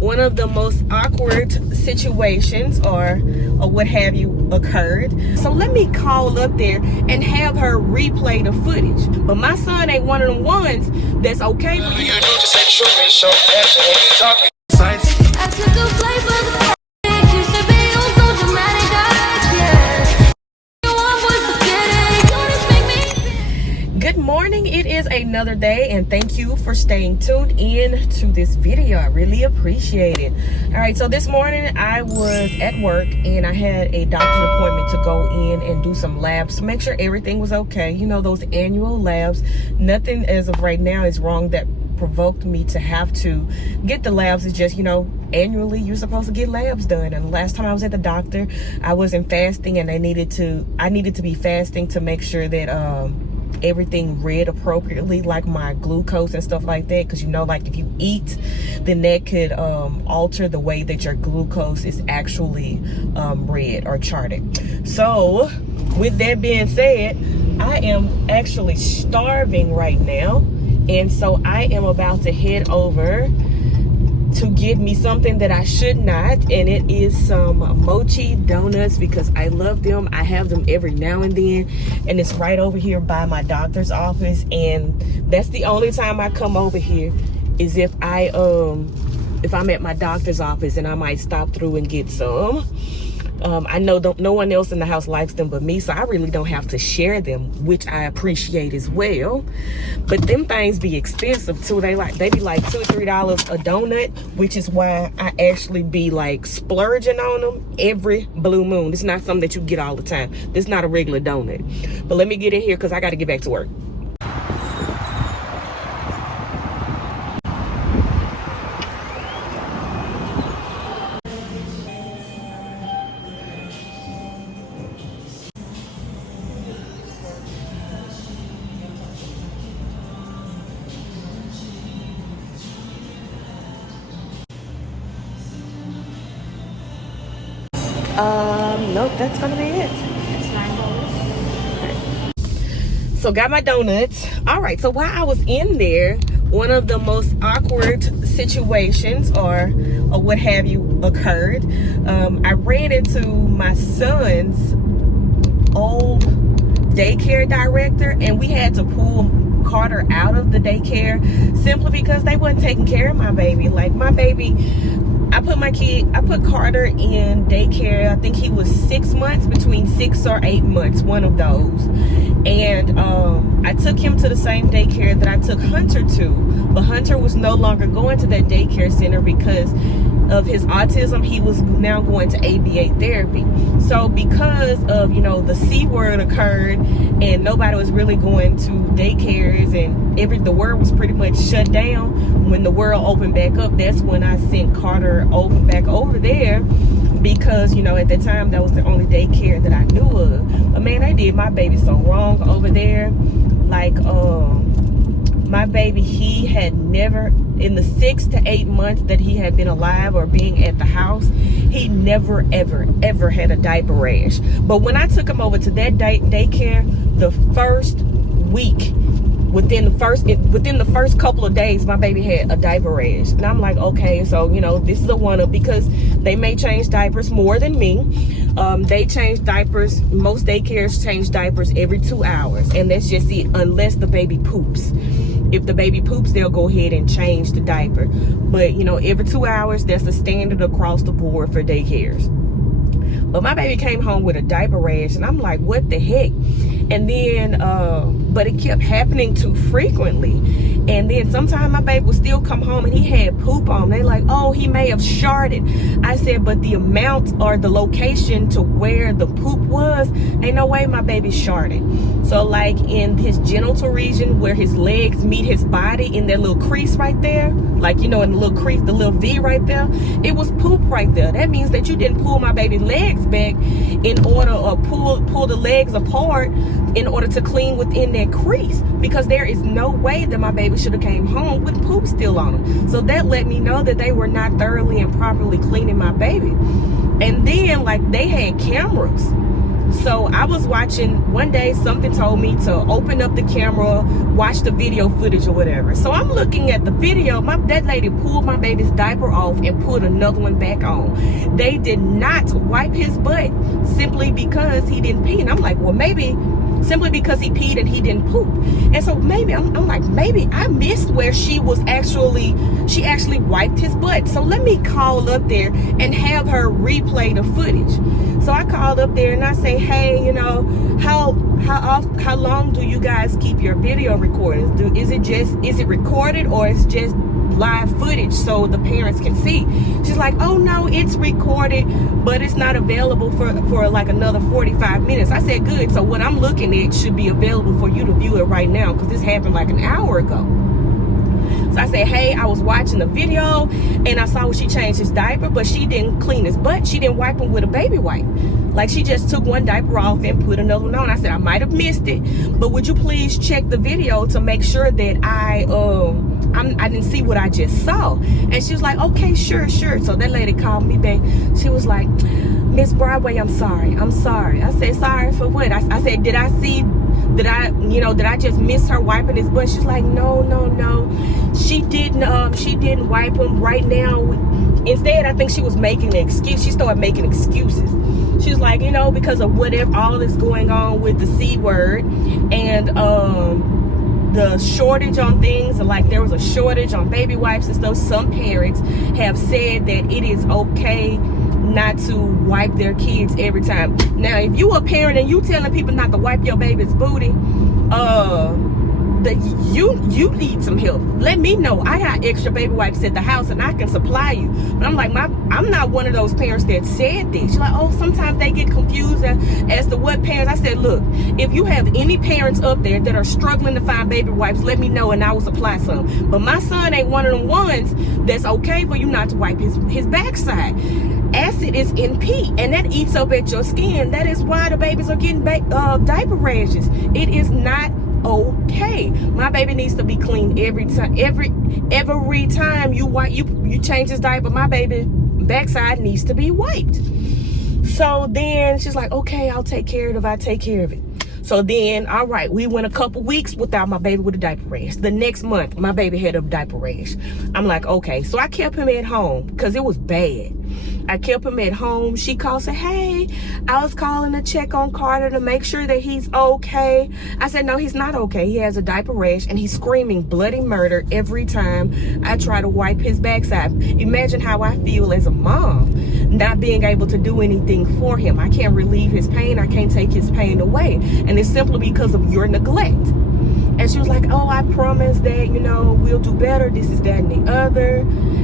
one of the most awkward situations or what have you occurred. So let me call up there and have her replay the footage. But my son ain't one of them ones that's okay with you. I took a flight for the used to be so dramatic. Good morning, it is another day, and thank you for staying tuned in to this video. I really appreciate it. All right, so this morning I was at work and I had a doctor's appointment to go in and do some labs to make sure everything was okay. You know, those annual labs, nothing as of right now is wrong that provoked me to have to get the labs. It's just, you know, annually you're supposed to get labs done, and last time I was at the doctor I wasn't fasting, and I needed to be fasting to make sure that everything read appropriately, like my glucose and stuff like that, because you know, like if you eat, then that could alter the way that your glucose is actually read or charted. So with that being said, I am actually starving right now, and so I am about to head over to get me something that I should not, and it is some mochi donuts because I love them. I have them every now and then, and it's right over here by my doctor's office, and that's the only time I come over here is if I'm at my doctor's office, and I might stop through and get some. I know no one else in the house likes them but me, so I really don't have to share them, which I appreciate as well. But them things be expensive too. They be like $2 or $3 a donut, which is why I actually be like splurging on them every blue moon. It's not something that you get all the time. This is not a regular donut. But let me get in here because I got to get back to work. Nope, that's gonna be it. It's $9. So got my donuts. All right, so while I was in there, one of the most awkward situations or what have you occurred. I ran into my son's old daycare director, and we had to pull Carter out of the daycare simply because they wasn't taking care of my baby. Like my baby, I put Carter in daycare. I think he was 6 months, between 6 or 8 months, one of those. And I took him to the same daycare that I took Hunter to, but Hunter was no longer going to that daycare center because of his autism. He was now going to ABA therapy. So because of, you know, the C word occurred and nobody was really going to daycares, and the world was pretty much shut down. When the world opened back up, that's when I sent Carter back over there, because, you know, at the time that was the only daycare that I knew of. But man, they did my baby so wrong over there. Like my baby, he had never, in the 6 to 8 months that he had been alive or being at the house, he never ever had a diaper rash. But when I took him over to that daycare, the first week, within the first couple of days, my baby had a diaper rash. And I'm like, okay, so, you know, this is a one-up, because they may change diapers more than me. They change diapers, most daycares change diapers every 2 hours, and that's just it, unless the baby poops. If the baby poops, they'll go ahead and change the diaper. But, you know, every 2 hours, that's the standard across the board for daycares. But my baby came home with a diaper rash, and I'm like, what the heck? And then, but it kept happening too frequently. And then sometimes my baby would still come home and he had poop on him. They like, oh, he may have sharted. I said, but the amount or the location to where the poop was, ain't no way my baby sharted. So like in his genital region where his legs meet his body, in that little crease right there, like, you know, in the little crease, the little V right there, it was poop right there. That means that you didn't pull my baby legs back in order, or pull the legs apart in order to clean within that crease, because there is no way that my baby should have came home with poop still on them. So that let me know that they were not thoroughly and properly cleaning my baby. And then, like, they had cameras So I was watching, one day something told me to open up the camera, watch the video footage or whatever. So I'm looking at the video. That lady pulled my baby's diaper off and put another one back on. They did not wipe his butt simply because he didn't pee. And I'm like, well, maybe simply because he peed and he didn't poop. And so maybe I'm like, maybe I missed where she actually wiped his butt. So let me call up there and have her replay the footage. So I called up there and I say, hey, you know, how long do you guys keep your video recordings? Is it recorded, or is it just live footage so the parents can see? She's like, oh no, it's recorded, but it's not available for like another 45 minutes. I said, good. So what I'm looking at should be available for you to view it right now, because this happened like an hour ago. So I said, hey, I was watching the video and I saw when she changed his diaper, but she didn't clean his butt. She didn't wipe him with a baby wipe. Like, she just took one diaper off and put another one on. I said, I might have missed it, but would you please check the video to make sure that I didn't see what I just saw? And she was like, okay, sure. So that lady called me back. She was like, Miss Broadway, I'm sorry. I said, sorry for what? I said, did I just miss her wiping his butt? She's like, no. She didn't wipe him right now. Instead, I think she was making an excuse. She started making excuses. She was like, you know, because of whatever all that's going on with the C word and the shortage on things, like there was a shortage on baby wipes and stuff. Some parents have said that it is okay not to wipe their kids every time. Now, if you a parent and you telling people not to wipe your baby's booty, you need some help. Let me know. I got extra baby wipes at the house and I can supply you. But I'm like, I'm not one of those parents that said this. She's like, oh, sometimes they get confused as to what parents. I said, look, if you have any parents up there that are struggling to find baby wipes, let me know and I will supply some. But my son ain't one of them ones that's okay for you not to wipe his backside. Acid is in pee and that eats up at your skin. That is why the babies are getting diaper rashes. It is not okay. My baby needs to be clean every time. Every time you change his diaper, my baby backside needs to be wiped. So then she's like, okay, I'll take care of it. So then, all right, we went a couple weeks without my baby with a diaper rash. The next month, my baby had a diaper rash. I'm like, okay. So I kept him at home because it was bad. I kept him at home. She called, said, hey, I was calling to check on Carter to make sure that he's okay. I said, no, he's not okay. He has a diaper rash and he's screaming bloody murder every time I try to wipe his backside. Imagine how I feel as a mom, not being able to do anything for him. I can't relieve his pain. I can't take his pain away. And it's simply because of your neglect. And she was like, oh, I promise that, you know, we'll do better. This is that and the other.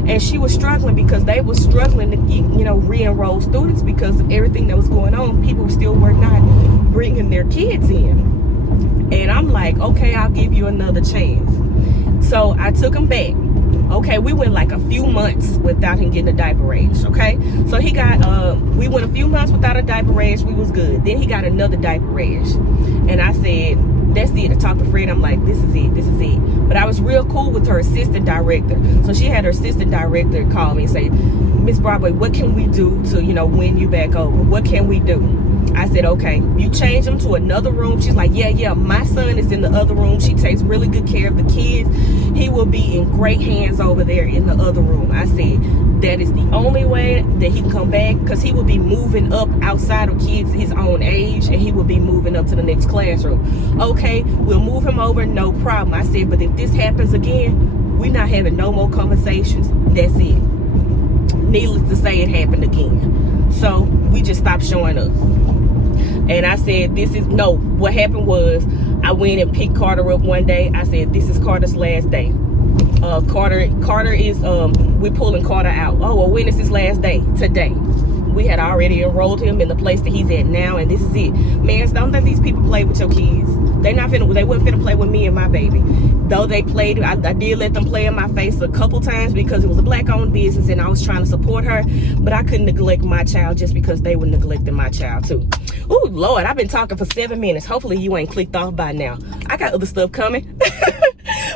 And she was struggling because they were struggling to, you know, re-enroll students because of everything that was going on. People still were not bringing their kids in. And I'm like, okay, I'll give you another chance. So I took him back. Okay, we went like a few months without him getting a diaper rash, okay? So he got, we went a few months without a diaper rash. We was good. Then he got another diaper rash. And I said, that's it. I talked to Fred. I'm like, this is it. But I was real cool with her assistant director. So she had her assistant director call me and say, Miss Broadway, what can we do to, you know, win you back over? What can we do? I said, okay, you change him to another room. She's like, yeah, my son is in the other room. She takes really good care of the kids. He will be in great hands over there in the other room. I said, that is the only way that he can come back, because he will be moving up outside of kids his own age, and he will be moving up to the next classroom. Okay, we'll move him over, no problem. I said, but if this happens again, we're not having no more conversations. That's it. Needless to say, it happened again. So we just stopped showing up. And I said, what happened was, I went and picked Carter up one day. I said, this is Carter's last day. Carter is, we're pulling Carter out. Oh, well, when is his last day? Today. We had already enrolled him in the place that he's at now, and this is it. Man, don't let these people play with your kids. They wasn't finna play with me and my baby. Though they played, I did let them play in my face a couple times because it was a black-owned business and I was trying to support her, but I couldn't neglect my child just because they were neglecting my child too. Oh, Lord, I've been talking for 7 minutes. Hopefully you ain't clicked off by now. I got other stuff coming.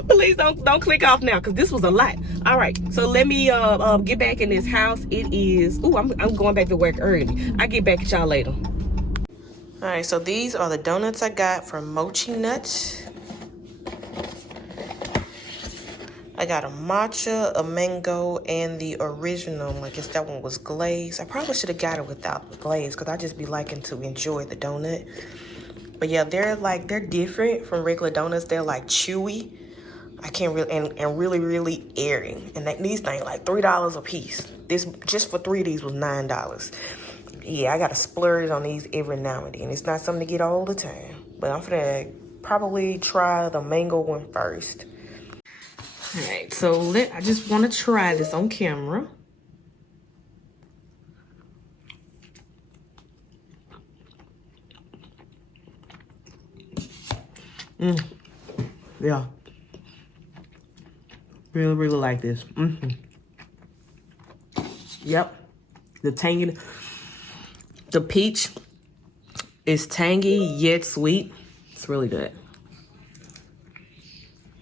Please don't click off now, because this was a lot. All right, so let me get back in this house. It is, I'm going back to work early. I'll get back at y'all later. All right, so these are the donuts I got from Mochi Nuts. I got a matcha, a mango, and the original. I guess that one was glazed. I probably should have got it without the glaze because I just be liking to enjoy the donut. But yeah, they're different from regular donuts. They're like chewy. I can't really, and really, really airy. And these things like $3 a piece. This, just for 3 of these was $9. Yeah, I gotta splurge on these every now and then. It's not something to get all the time. But I'm gonna probably try the mango one first. All right, so I just want to try this on camera. Yeah. Really, really like this. Yep. The tangy, the peach is tangy yet sweet. It's really good.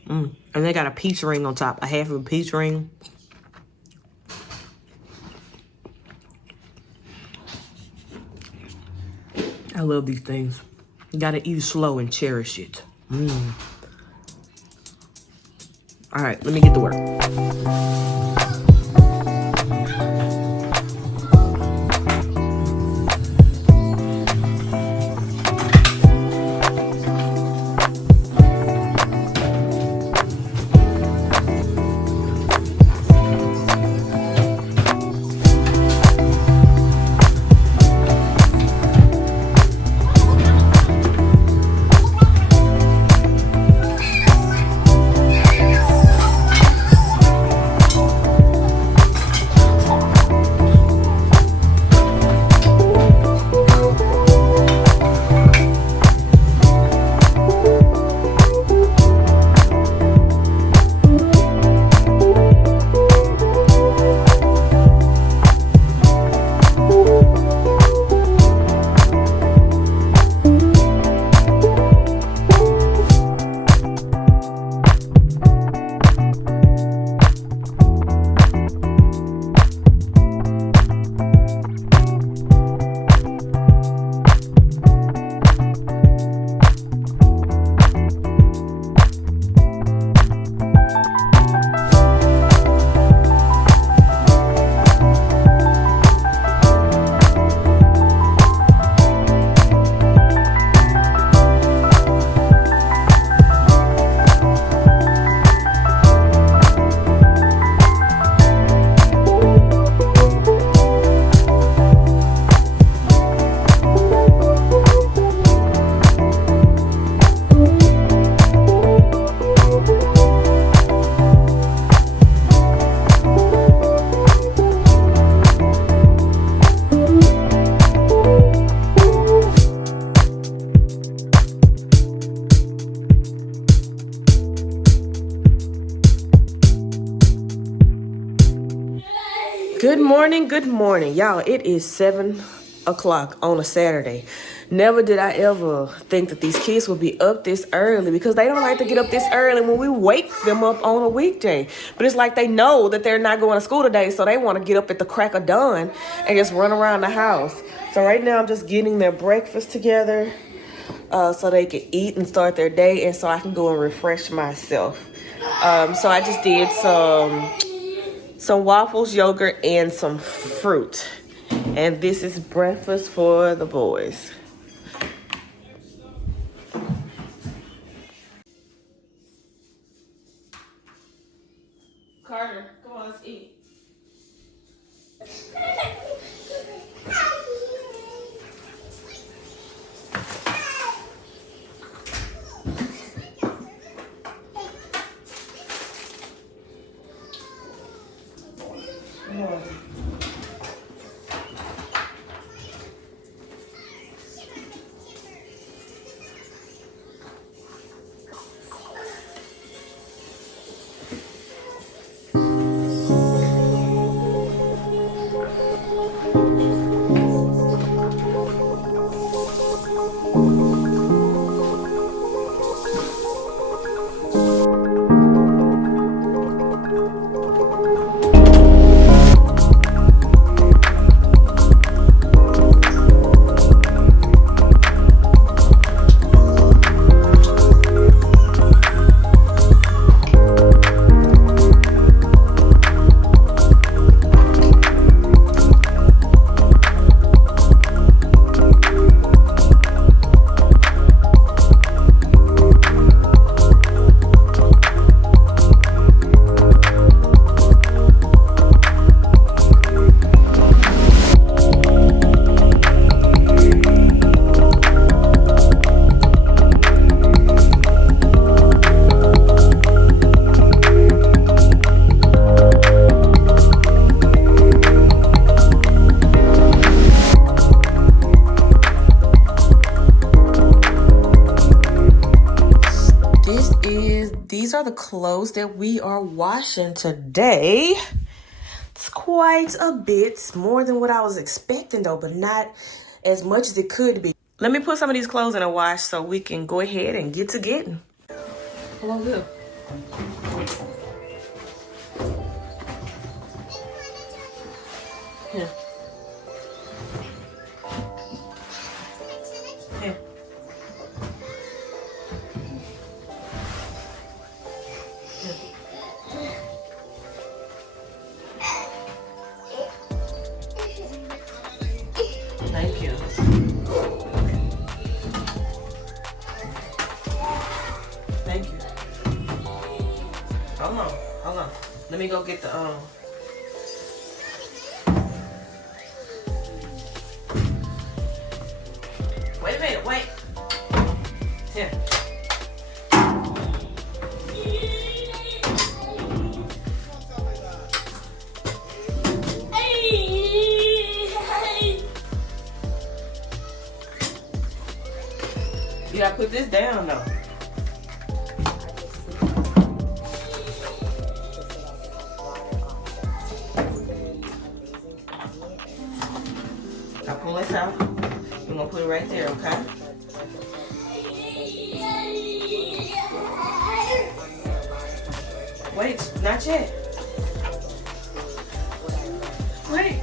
And they got a peach ring on top, a half of a peach ring. I love these things. You gotta eat slow and cherish it. All right, let me get to work. Good morning, y'all. It is 7 o'clock on a Saturday. Never did I ever think that these kids would be up this early because they don't like to get up this early when we wake them up on a weekday. But it's like they know that they're not going to school today, so they want to get up at the crack of dawn and just run around the house. So right now I'm just getting their breakfast together so they can eat and start their day, and so I can go and refresh myself. So I just did some waffles, yogurt, and some fruit. And this is breakfast for the boys. Carter, come on, let's eat. the clothes that we are washing today. It's quite a bit, more than what I was expecting though, but not as much as it could be. Let me put some of these clothes in a wash so we can go ahead and get to getting. Come on, good. Here. Here. Thank you. Thank you. Hold on. Let me go get the Wait a minute, wait. Here. You gotta put this down though. I'll pull this out. We're gonna put it right there, okay? Wait, not yet. Wait.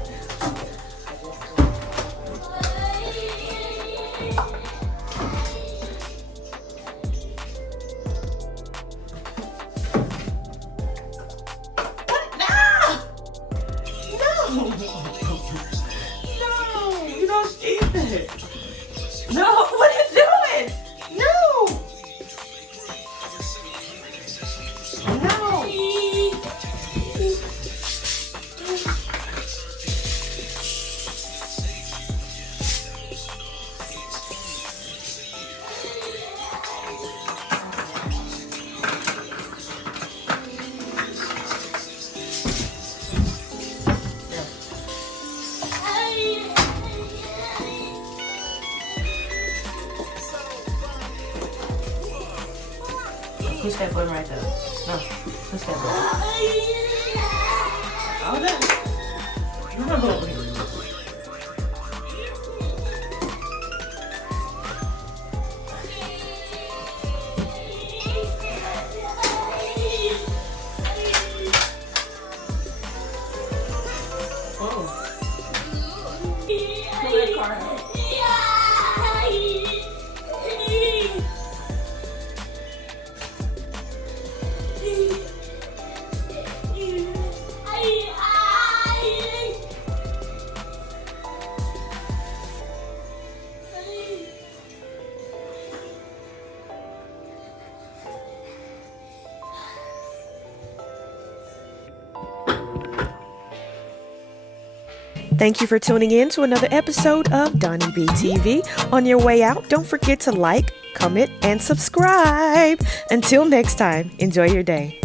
No, you don't eat that. No, what are you doing? No. No. Push that button right there. No, push that button. All that. No. Pull that car out. Thank you for tuning in to another episode of donyb TV. On your way out, don't forget to like, comment, and subscribe. Until next time, enjoy your day.